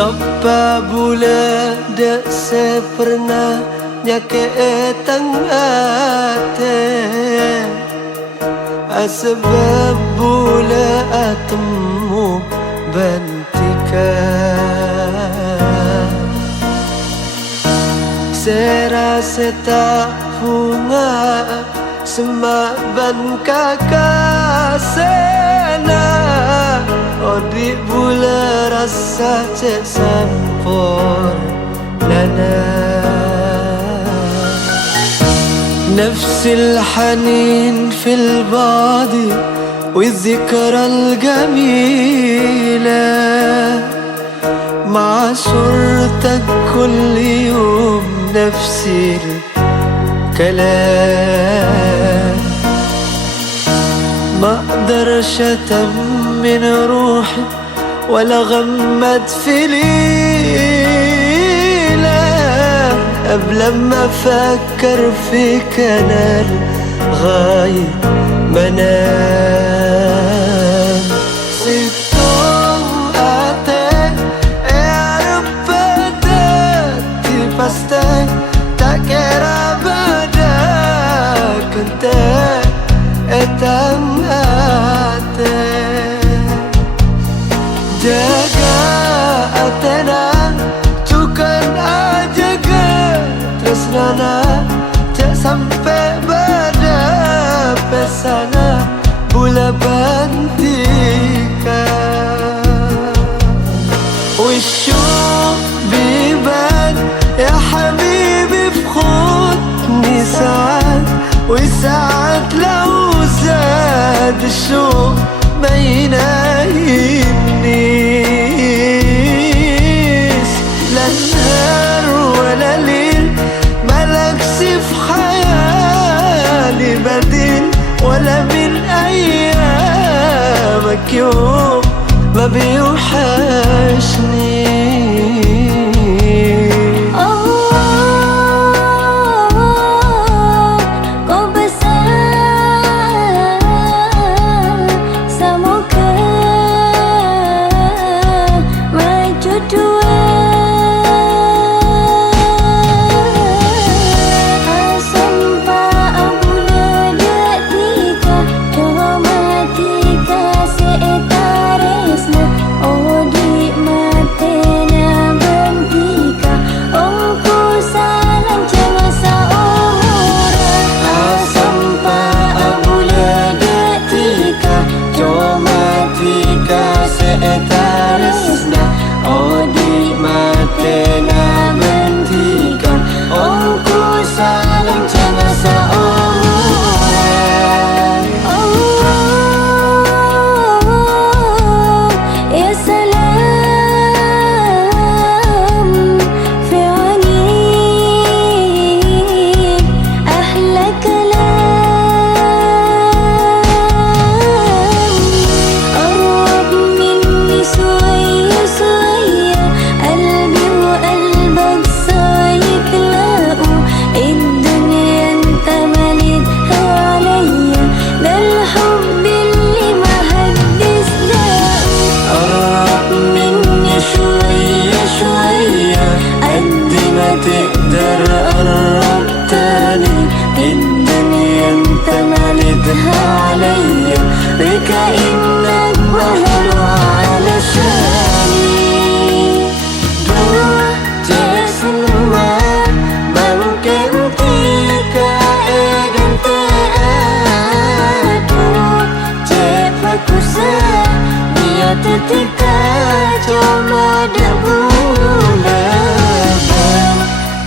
Lopa bula dak se pernah nyake tangate asbab bula atemu bantika serasa tak bunga semak ban kakasena Odik bula rasa cek sampor lana نفس الحنين في البعد والذكرى الجميلة مع صورتك كل يوم نفس الكلام ما اقدرش من روحي ولا غمد في ليلة قبل ما افكر فيك انا لغاية ما انام سيبتم اتك يا رب داتي باستك تاكيرا بدك انت اتم jaga atena tukan ajaga tresnana cek sampai pada pesana bula bantika والشوق بيبان يا حبيبي في خطني ساعات وساعات لو زاد الشوق ما ينايمنيش لا نهار ولا ليل مالكش في خيالي بديل ولا من أيامك يوم ما بيوحشني كأنك بحر علشاني دوا تسمع ممكن فيك إذن تأدوا جفك وسا نياتك cuma debulan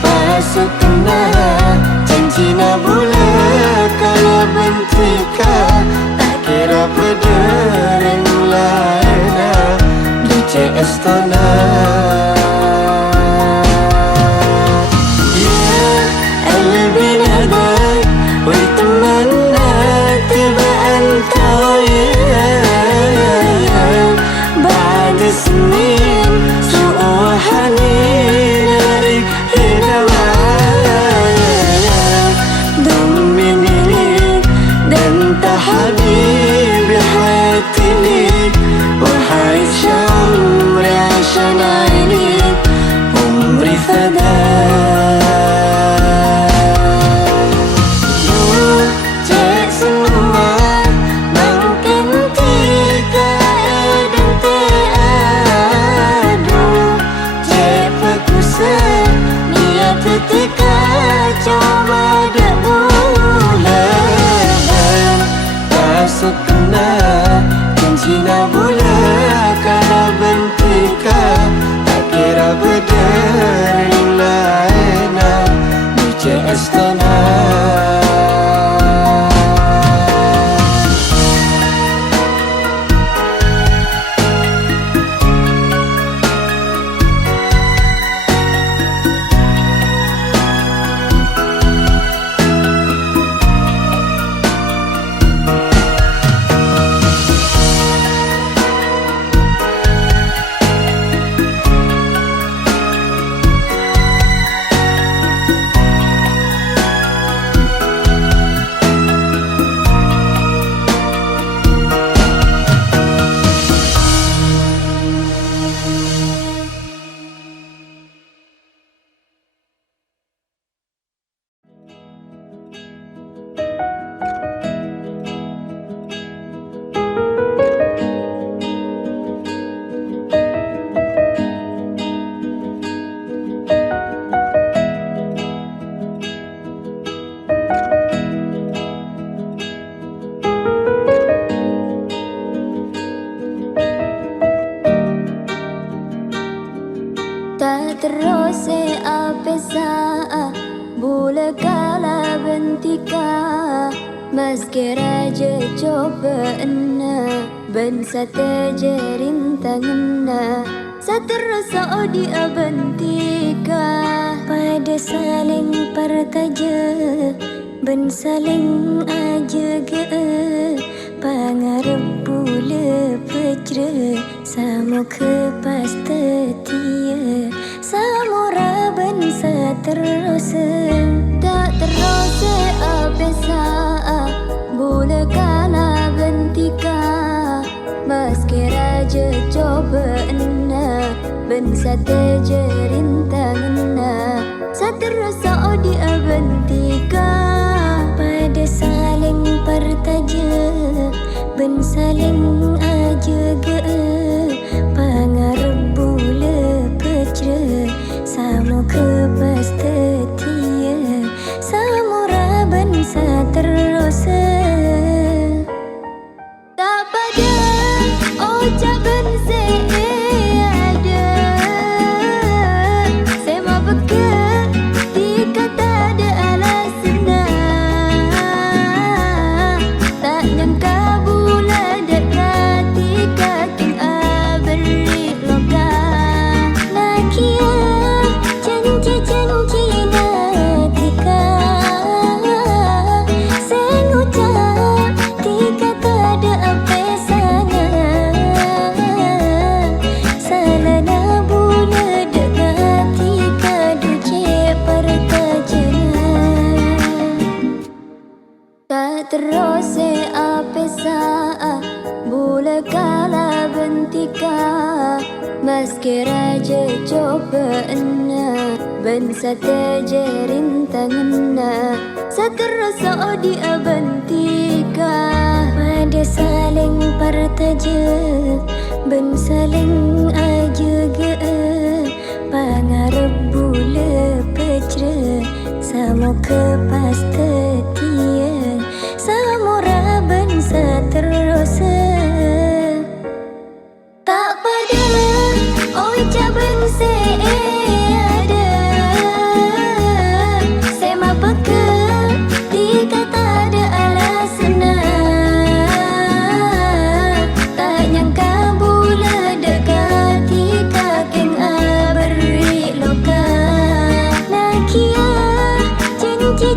pasukna cincina bulan kala bentika kira pedering laina di CS Tanah ya qalbi nadak ويتمنى تبقى انت ويايا بعد سنين سوء وحنين لك هنا معايا ضمني ليك ده انت حبيبي حياتي ليك وحعيش عمري عشان أعيش na Janjina bula kala bentika Tak kira berdering laina DJ Astana. Terose apesa bula kala bentika meski raja coba enna ben sate jerintanganna saterasa di bentika pada saling pertaja ben saling aja ge pangarep bula pecre samo ke pastetia samura bensa terus tak terus apesa bula kala bentika meski raja coba enna bensa terjerintanganna saterasa di bentika pada saling pertaja ben saling aja ge pangarep bula pecre samo ke pastetia samura bensa terus tak pada ucap bense ada sema beka tika tak ada alasna tak nyangka bula dekat tika king abri loka nakia janji natika sengucap tika tak ada apa sangat salana bula dekat tika duce pertajana tak terus apesa bula kala bentika meski raja coba enna ben sate jerintanganna saterasa di bentika pada saling pertaja ben saling aja ge pangarep bula pecre samo ke pastetia samura bensa terus tak pada ucap bense ada sema beka tika tak ada alasna tak nyangka bula dekat tika keng abri loka nakia janji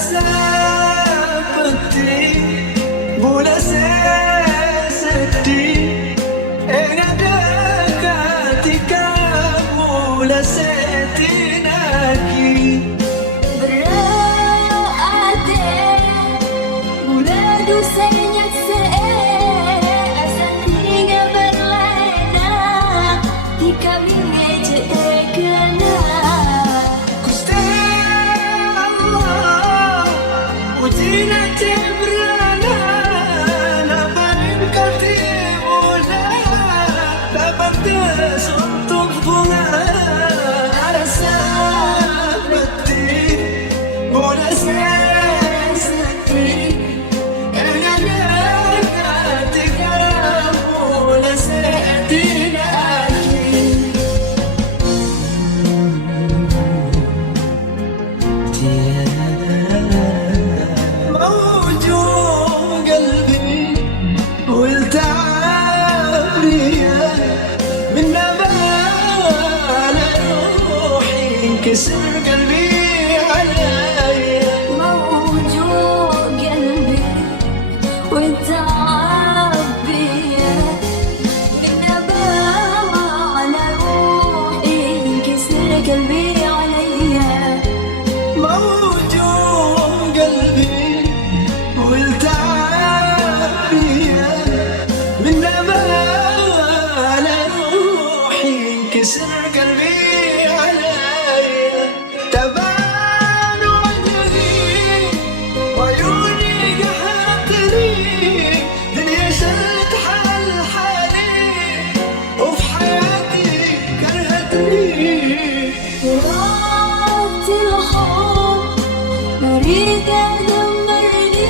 rasa peti bola sedih ada ketika bola setinagi berarti mula dosanya seasan hingga berlena di kami meja terkena Gusti Allah ujina tebrana labarin katibula dapat untuk bunga rasa peti bola sedih ada ketika bola setinagi موجوع قلبي والتعب ليا من نبال روحي انكسر قلبي عليا موجوع قلبي والتعب بيا من نبام على روحي انكسر قلبي عليا موجوع قلبي والتعب ليا من نبال روحي انكسر قلبي عليا تبان وجهي وعيوني قهرتني دنيا شلت حالي وفي حياتي كرهتني وقت الحب أريد أدمرني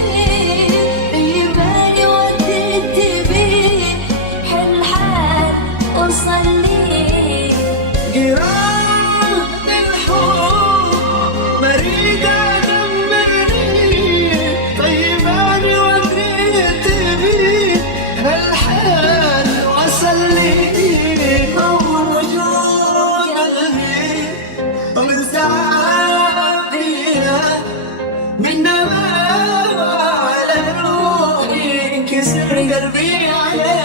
إيماني وديت بيه حل وصلي جيران الحب مريد أدمرني طيب أنا وديت بيه هالحال وصل لي موجوع قلبي ومن ساعة من نبال على روحي انكسر قلبي عليا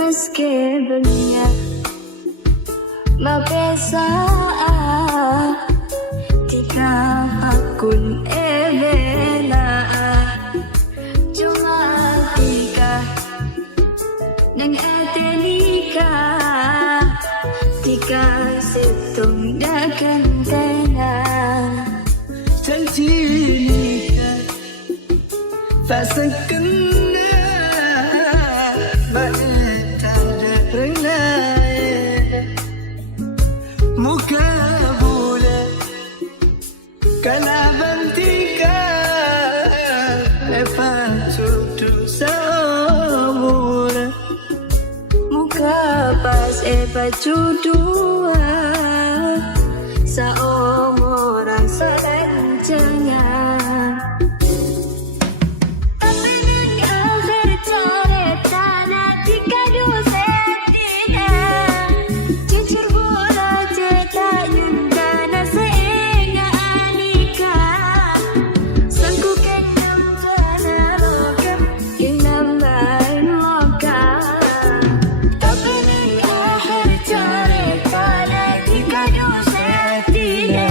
بس كبرنا ما bisa jika aku bela cuma tika dan etenika tika situng dakan tenang تنتيني فسكننا ما انت جرنا مكابولة كلابنتك فاتوت سامورة Mukabas pacudua seorang selanjutnya. Tapi di akhir cerita nanti kadu sedihnya jujur bola cerita yunda nasenya anika sangku kenyang tanah lokam inambain lokam. Tapi di akhir cerita nanti kadu sedihnya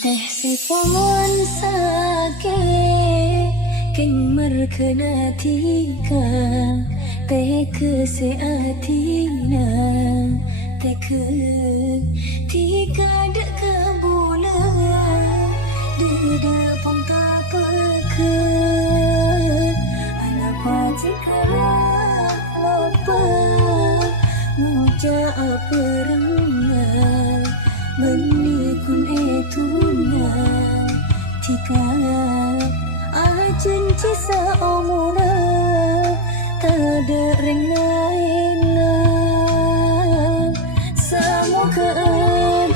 teh sipon sake keng merkena tika teh ke seatina teh ke tika dek kabula dede pun tak peke anak pacika lupa ngucap perenang menikun etunan tika ajen cisa omuna tada rengaina samukaan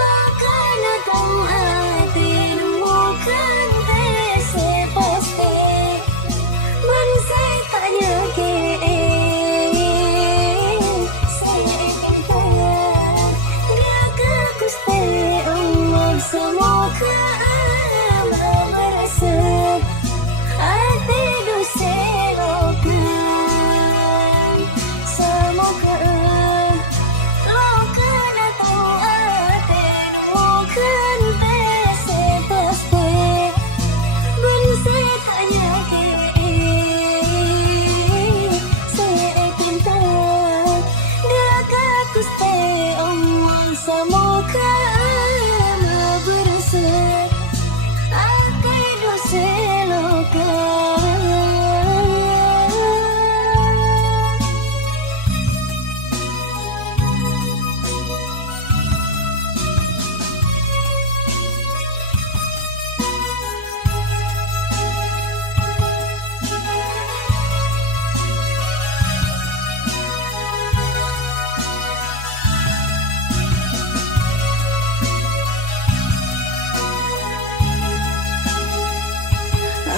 lakana tong hati nemukan tese poste man saya tanya ke semoga Allah merasa hati doselokan semoga lokan atau hati bukan tese pasti ben saya tanya ke saya cinta dekat kuste Allah semoga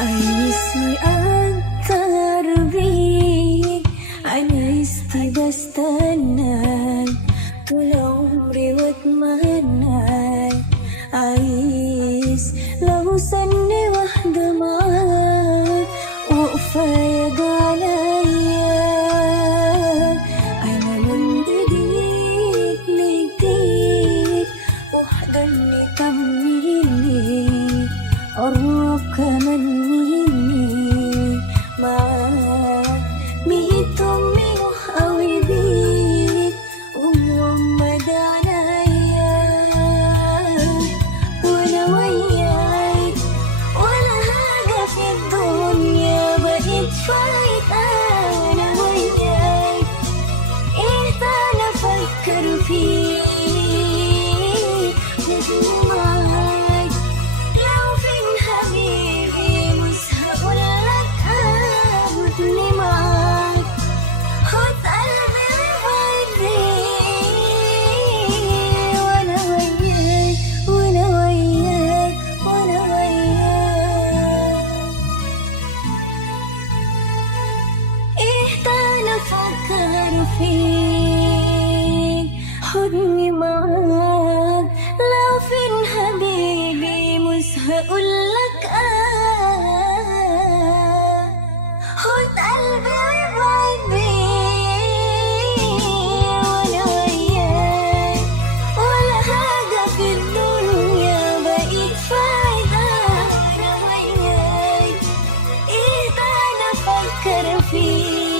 Aisy antar bi Ais tibas tanan tolong riwat manai Ais lausan newah gemar ufaya galaya ana mendidik lidik wahdan nitamini Orok kaman mini ma mihitung minggu awibit madanaya wala wayay wala haga fi dunya bait fait ana wayay ihtana fakkar fi فكر فيك حضني معاك لو فين حبيبي مش هقول لك خد قلبي وابعد بيه وانا وياك ولا حاجة في الدنيا بقيت فايدة انا وياك ايه ده انا افكر فيك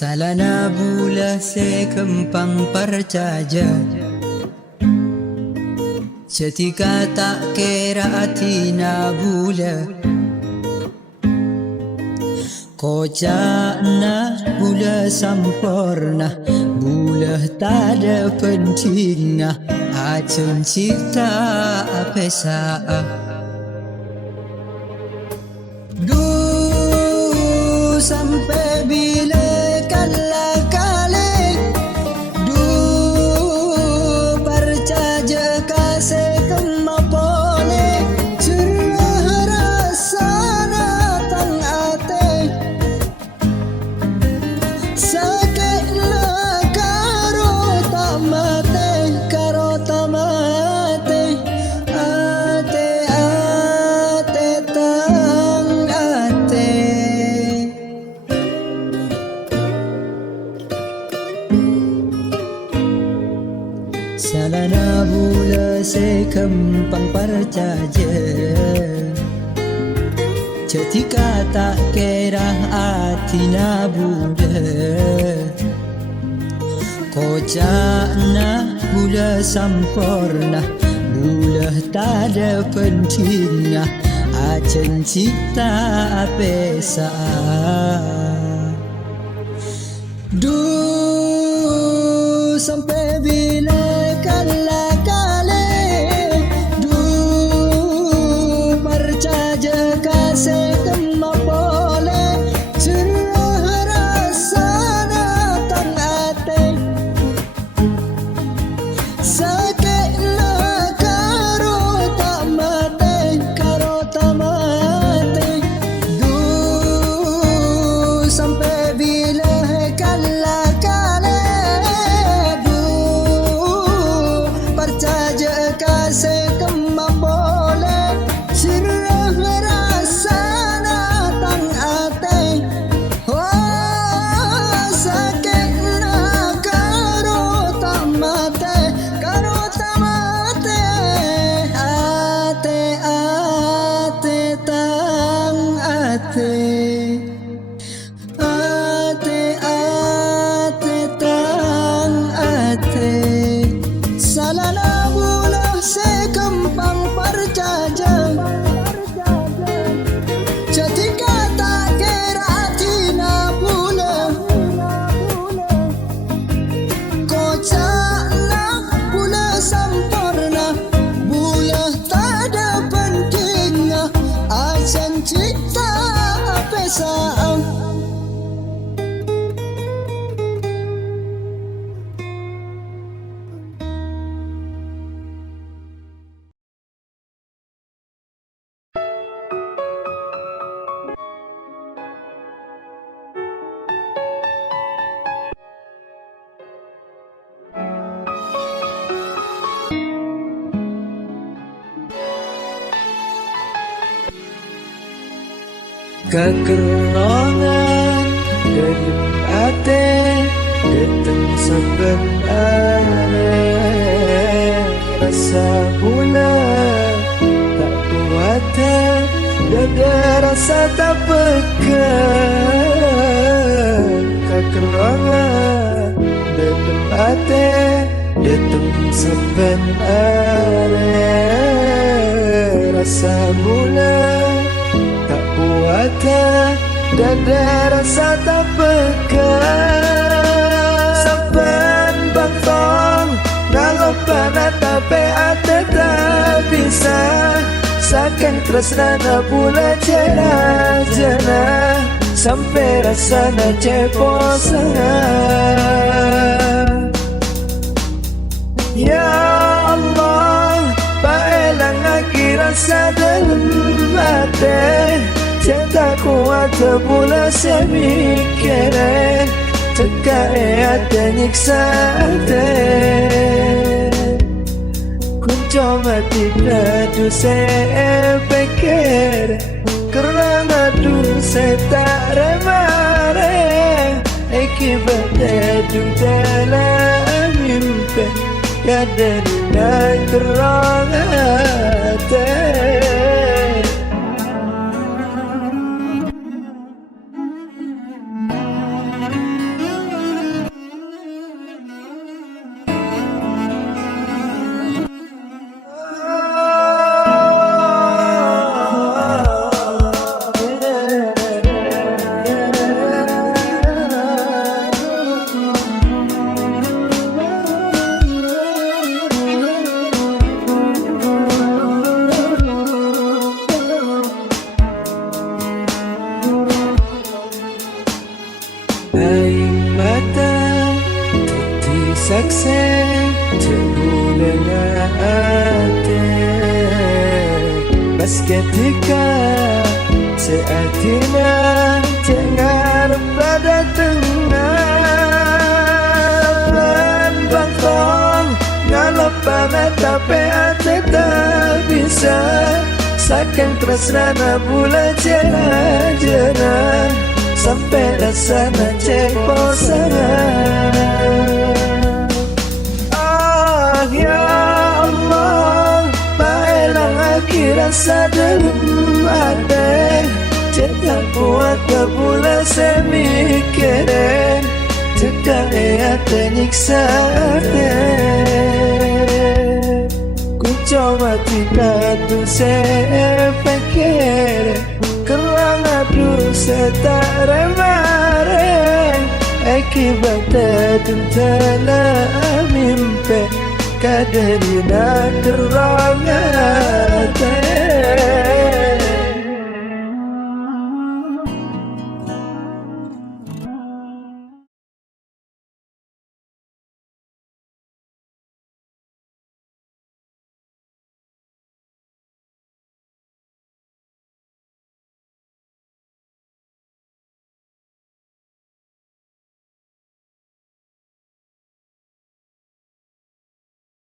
Salana bula se kempang percaja Setika tak kira atina bula Kocana bula samporna bula Mula tak ada penting Acun cipta apa saat sampai bila kala kali percaya kasih kemapole cerah rasa datang ate sakit na karo tamate ate tang ate. Salana bula se kempang percaya Ketika tak kira hati na bula Kocakna bula sampurna Bula tak ada penting Acen cipta apa saat sampai bila kala kali percaya kasih kemapole cerah rasa datang ate sakit na karo tamate sampai bila kala kali percaya kasih kemapole cerah rasa datang ate sakit na karo tamate ate tang ate tang ate. Salana bula se kempang percaya Ketika tak kira hati na bula Kocakna bula sampurna Bula tak ada penting Acen cipta apa saat Kekerongan dalam hati datang sebenarnya rasa pula tak kuat dada rasa tak pegang kekerongan dalam hati datang sebenarnya rasa pula dada rasa tak pegang sampan bantong dalam panah tapi ada tak bisa saking tresna pula jana sampai rasa na cepo sangat ya Allah baelang lagi rasa dalam hati cinta kuat pula saya mikir Tekai ada nyiksa hati Ku coba tidak saya pikir Kerana saya tak remare Akibat hidup dalam mimpi Kadang nak terang hati mata Tati sakse Terbulengan hati Bas ketika Seatina Dengar pada tengah Bangkong Ngalapa mata Peate tak bisa Saking tresnana bula jena-jena Sampai rasana cek bosan Ah ya Allah Maelang aki rasa dalam hati Cinta buat kebula semikirin Cekak hati nyiksa hati Ku coba tidak tuh saya pikir Kerana tuh saya tak remare Akibat telah mimpi Kaderina terang hati